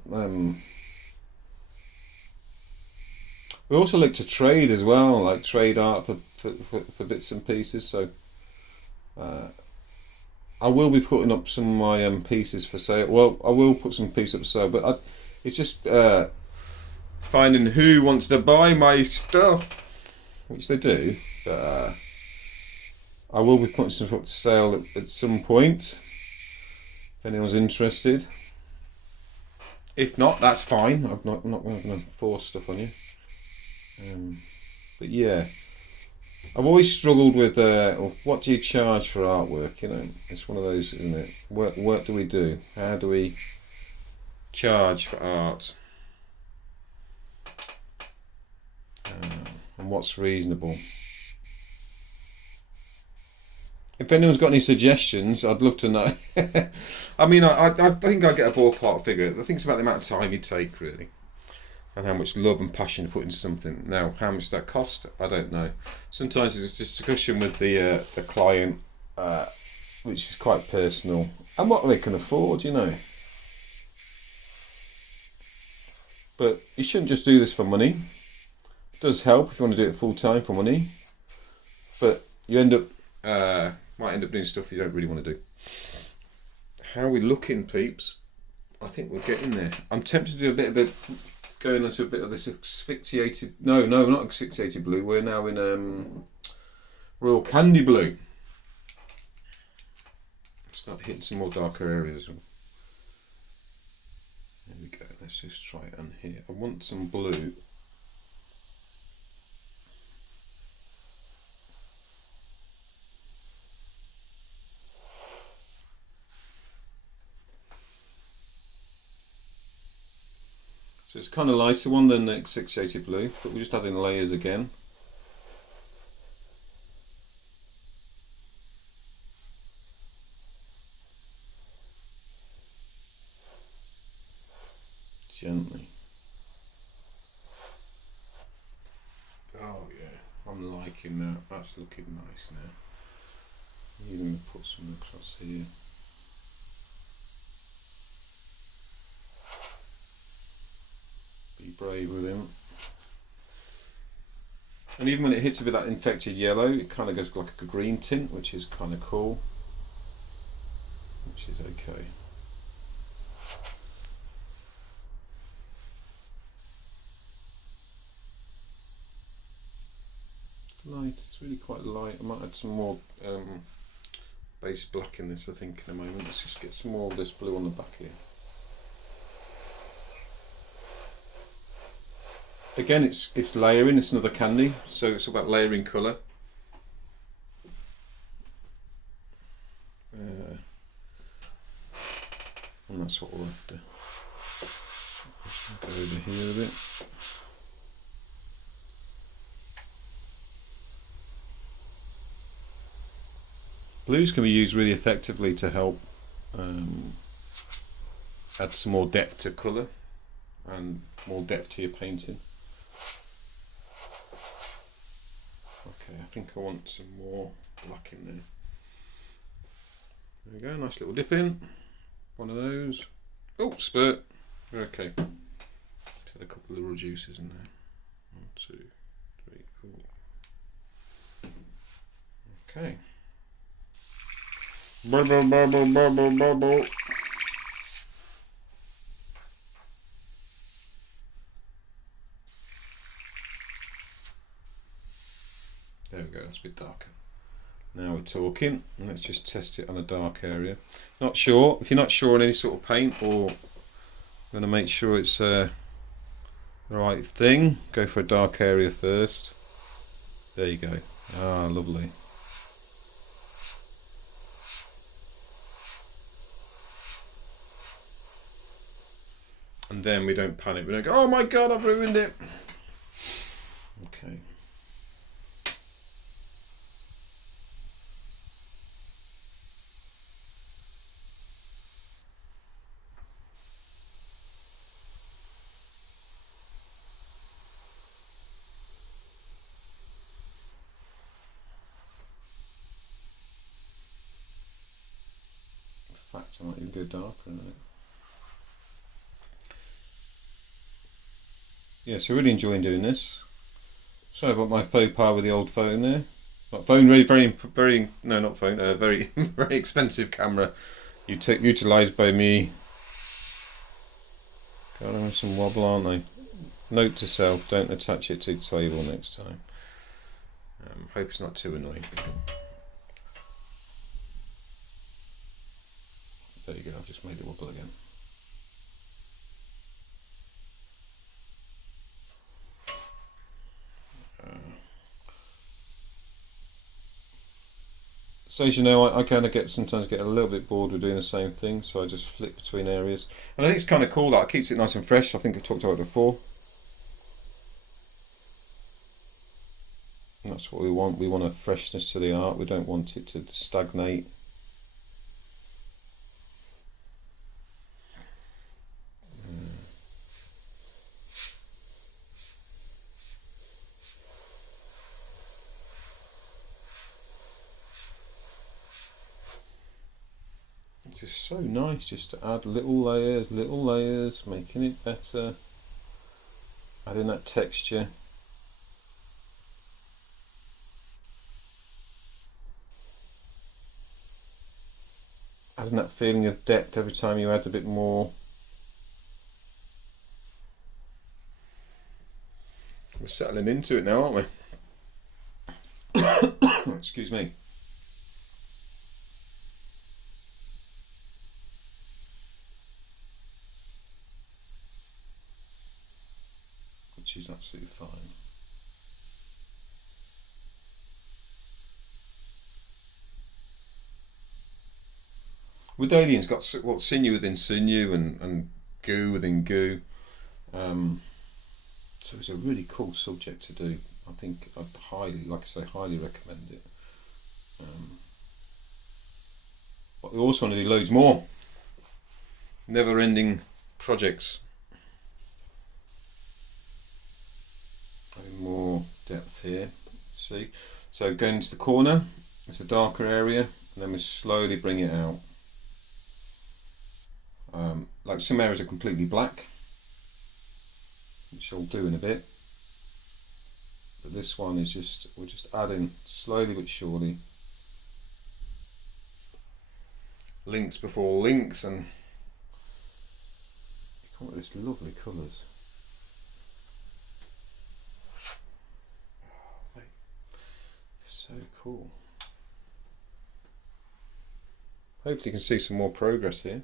We also like to trade as well, like trade art for bits and pieces. So I will be putting up some of my pieces for sale. Well, I will put some pieces up for sale, but it's just finding who wants to buy my stuff, which they do. But I will be putting some up to sale at some point, if anyone's interested. If not, that's fine. I'm not going to force stuff on you. But yeah. I've always struggled with what do you charge for artwork? You know, it's one of those, isn't it? What do we do? How do we charge for art? And what's reasonable? If anyone's got any suggestions, I'd love to know. I mean, I think I get a ballpark figure. I think it's about the amount of time you take, really, and how much love and passion you put into something. Now, how much that cost, I don't know. Sometimes it's a discussion with the client, which is quite personal, and what they can afford, you know. But you shouldn't just do this for money. It does help if you want to do it full time for money, but you end up might end up doing stuff that you don't really want to do. How are we looking, peeps? I think we're getting there. I'm tempted to do a bit of it, going into a bit of this asphyxiated. No, not asphyxiated blue. We're now in Royal Candy Blue. Start hitting some more darker areas. There we go. Let's just try it on here. I want some blue. So it's kind of lighter one than the asphyxiated blue, but we're just adding layers again. Gently. Oh yeah, I'm liking that. That's looking nice now. Even put some across here. Be brave with him. And even when it hits a bit of that infected yellow, it kind of goes like a green tint, which is kind of cool. Which is okay. Light, it's really quite light. I might add some more base black in this, I think, in a moment. Let's just get some more of this blue on the back here. Again, it's layering. It's another candy, so it's about layering colour. And that's what we're after. Go over here a bit. Blues can be used really effectively to help add some more depth to colour and more depth to your painting. Okay, I think I want some more black in there. There we go, nice little dip in. One of those. Oh, spurt. Okay. Put a couple of reducers in there. 1, 2, 3, 4. Okay. Bubble, bubble, bubble, bubble. There we go, that's a bit darker. Now we're talking. Let's just test it on a dark area. Not sure. If you're not sure on any sort of paint, or going to make sure it's the right thing, go for a dark area first. There you go. Ah, lovely. And then we don't panic. We don't go, oh my god, I've ruined it. Okay. In fact, I might even go darker in it. Yes, I'm really enjoying doing this. Sorry about my faux pas with the old phone there. Not phone, very, no, not phone, very, very expensive camera. Utilised by me. God, I'm some wobble, aren't they? Note to self: don't attach it to the table next time. Hope it's not too annoying. There you go. I've just made it wobble again. So as you know, I kind of sometimes get a little bit bored with doing the same thing, so I just flip between areas. And I think it's kind of cool that it keeps it nice and fresh. I think I've talked about it before. And that's what we want. We want a freshness to the art. We don't want it to stagnate. It's just so nice just to add little layers, making it better, adding that texture. adding that feeling of depth every time you add a bit more. We're settling into it now, aren't we? Excuse me. Which is absolutely fine. With Alien's got what, sinew within sinew and goo within goo. So it's a really cool subject to do. I think I'd highly, like I say, highly recommend it. But we also want to do loads more. Never-ending projects. More depth here. See, so going into the corner, it's a darker area, and then we slowly bring it out. Like some areas are completely black, which I'll do in a bit, but this one is just, we're just adding slowly but surely links before links, and you come up with these lovely colours. So cool. Hopefully you can see some more progress here.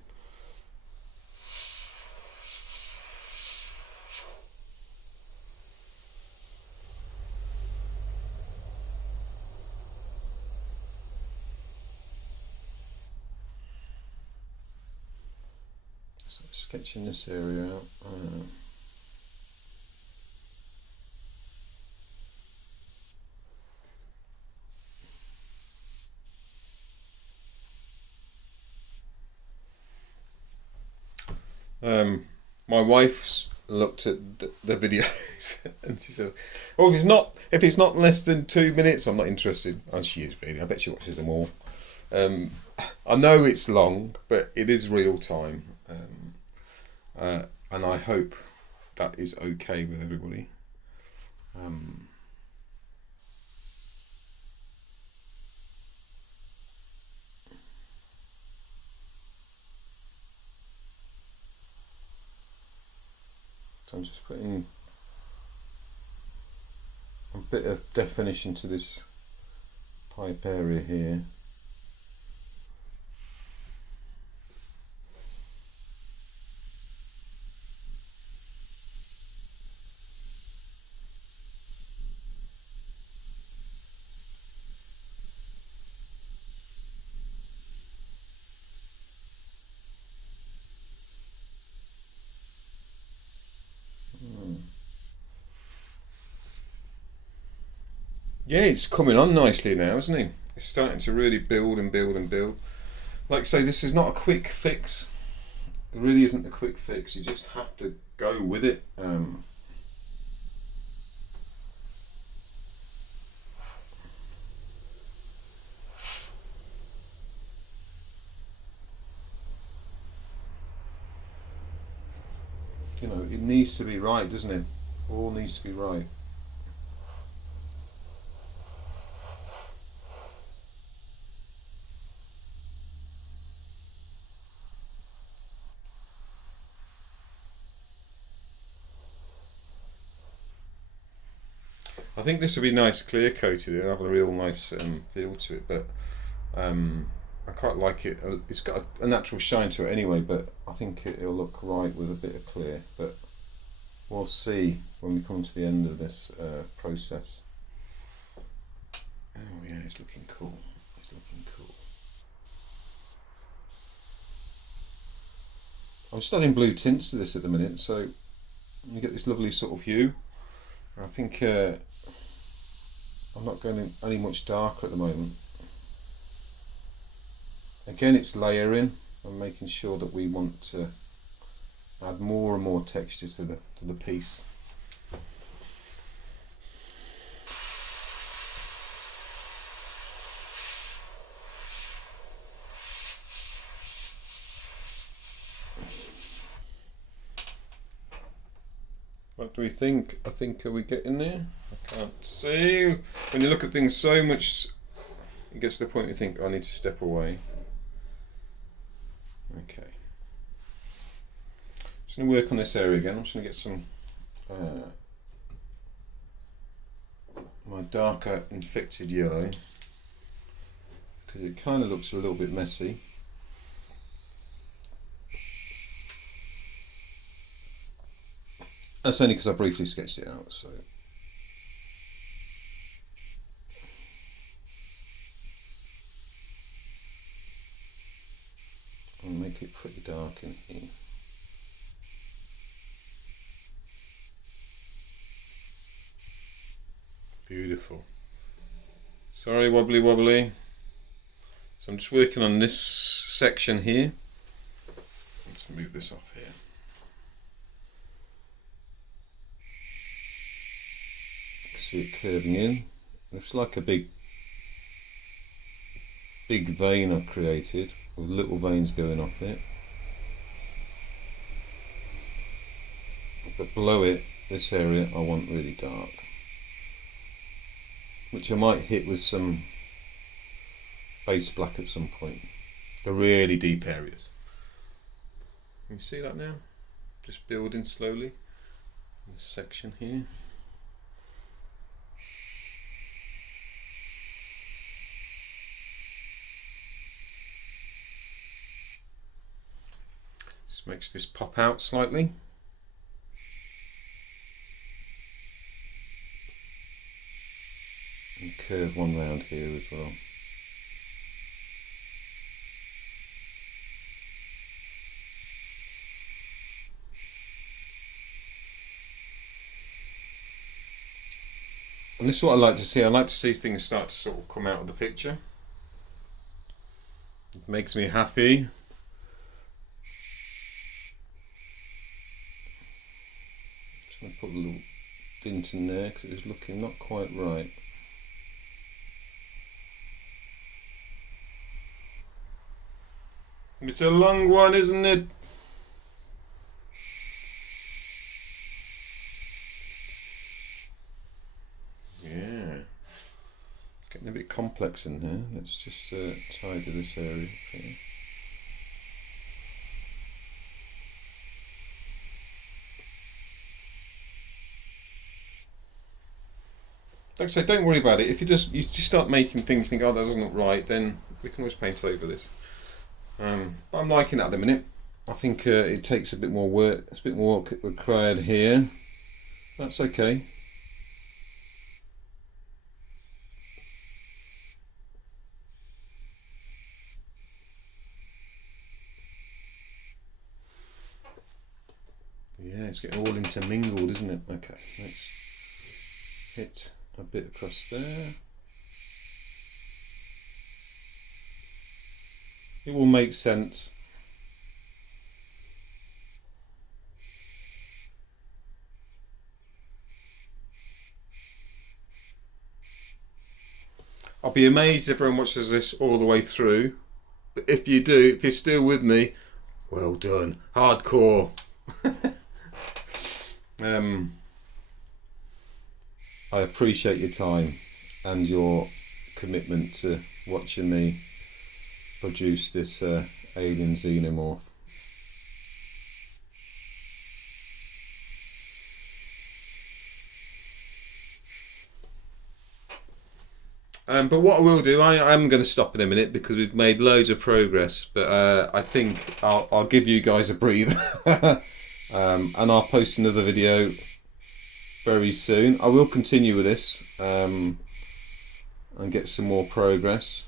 So sketching this area out. My wife's looked at the videos and she says, "Oh, if it's not less than 2 minutes, I'm not interested." And she is really. I bet she watches them all. I know it's long, but it is real time, and I hope that is okay with everybody. So I'm just putting a bit of definition to this pipe area here. Yeah, it's coming on nicely now, isn't it? It's starting to really build and build and build. Like I say, this is not a quick fix. It really isn't a quick fix. You just have to go with it. You know, it needs to be right, doesn't it? All needs to be right. I think this would be nice clear coated and have a real nice feel to it, but I quite like it. It's got a natural shine to it anyway, but I think it'll look right with a bit of clear, but we'll see when we come to the end of this process. Oh yeah, it's looking cool. It's looking cool. I'm just adding blue tints to this at the minute, so you get this lovely sort of hue. I think I'm not going any much darker at the moment. Again, it's layering and making sure that we want to add more and more texture to the piece. What do we think? I think, are we getting there? I can't see. When you look at things so much, it gets to the point you think, I need to step away. Okay. Just going to work on this area again. I'm just going to get some my darker infected yellow, because it kind of looks a little bit messy. That's only because I briefly sketched it out, so. I'll make it pretty dark in here. Beautiful. Sorry, wobbly wobbly. So I'm just working on this section here. Let's move this off here. See it curving in. Looks like a big vein I've created with little veins going off it. But below it, this area I want really dark, which I might hit with some base black at some point. The really deep areas. Can you see that now? Just building slowly. This section here. Just makes this pop out slightly. And curve one round here as well. And this is what I like to see. I like to see things start to sort of come out of the picture. It makes me happy. Just going to put a little dint in there because it was looking not quite right. It's a long one, isn't it? Yeah. It's getting a bit complex in there. Let's just tidy this area here. Like I say, don't worry about it. If you just start making things, think, oh, that doesn't look right, then we can always paint over this. But I'm liking that at the minute. I think it takes a bit more work. It's a bit more work required here. That's okay. Yeah, it's getting all intermingled, isn't it? Okay, let's hit a bit across there. It will make sense. I'll be amazed if everyone watches this all the way through. But if you do, if you're still with me, well done. Hardcore. I appreciate your time and your commitment to watching me produce this alien xenomorph. But what I will do, I'm going to stop in a minute because we've made loads of progress, but I think I'll give you guys a breather. And I'll post another video very soon. I will continue with this and get some more progress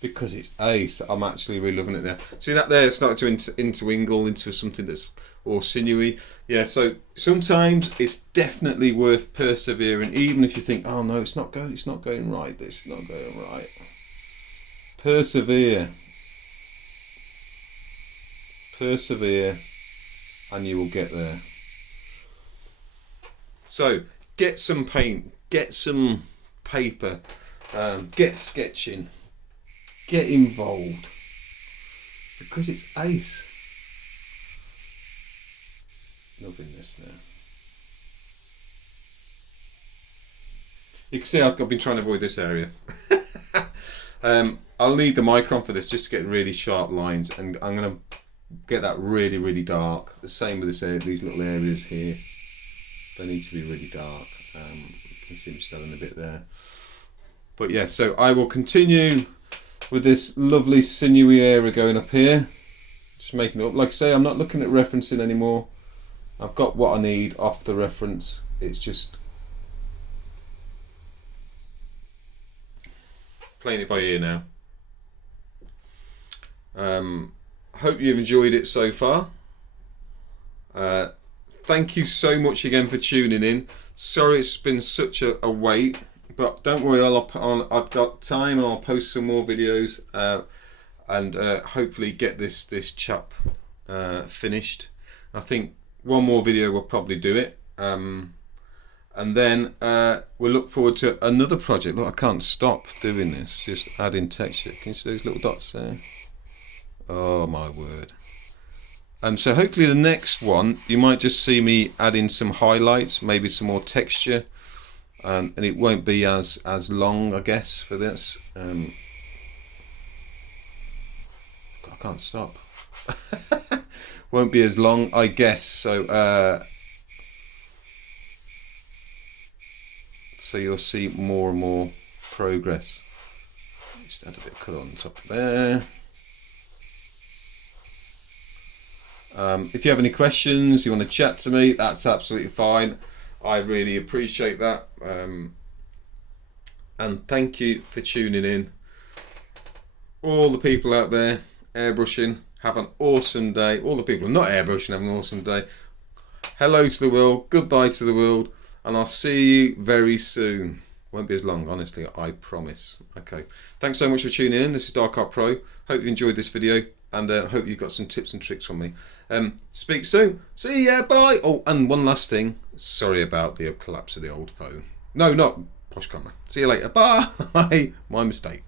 because it's ace. I'm actually really loving it there. See that there, it's starting to intermingle into something that's more sinewy. Yeah, so sometimes it's definitely worth persevering, even if you think, oh no, it's not going right. It's not going right. Persevere, and you will get there. So get some paint, get some paper, get sketching, get involved, because it's ace. Loving this now. You can see I've been trying to avoid this area. I'll need the micron for this just to get really sharp lines, and I'm going to get that really, really dark. The same with this area, these little areas here. They need to be really dark. You can see them starting a bit there. But yeah, so I will continue with this lovely sinewy area going up here. Just making it up. Like I say, I'm not looking at referencing anymore. I've got what I need off the reference. It's just playing it by ear now. Hope you've enjoyed it so far. Thank you so much again for tuning in. Sorry it's been such a wait, but don't worry, I've got time and I'll post some more videos and hopefully get this chap finished. I think one more video will probably do it, and then we'll look forward to another project. Look, I can't stop doing this, just adding texture. Can you see those little dots there? Oh my word. So hopefully the next one you might just see me adding some highlights, maybe some more texture, and it won't be as long, I guess, for this. I can't stop. Won't be as long, I guess. So so you'll see more and more progress. Just add a bit of colour on the top there. If you have any questions, you want to chat to me, that's absolutely fine. I really appreciate that. And thank you for tuning in. All the people out there airbrushing, have an awesome day. All the people who are not airbrushing, have an awesome day. Hello to the world, goodbye to the world, and I'll see you very soon. Won't be as long, honestly, I promise. Okay, thanks so much for tuning in. This is Dark Art Pro. Hope you enjoyed this video, and hope you got some tips and tricks from me. Speak soon. See ya, bye. Oh, and one last thing. Sorry about the collapse of the old phone. No, not Posh Camera. See you later. Bye. My mistake.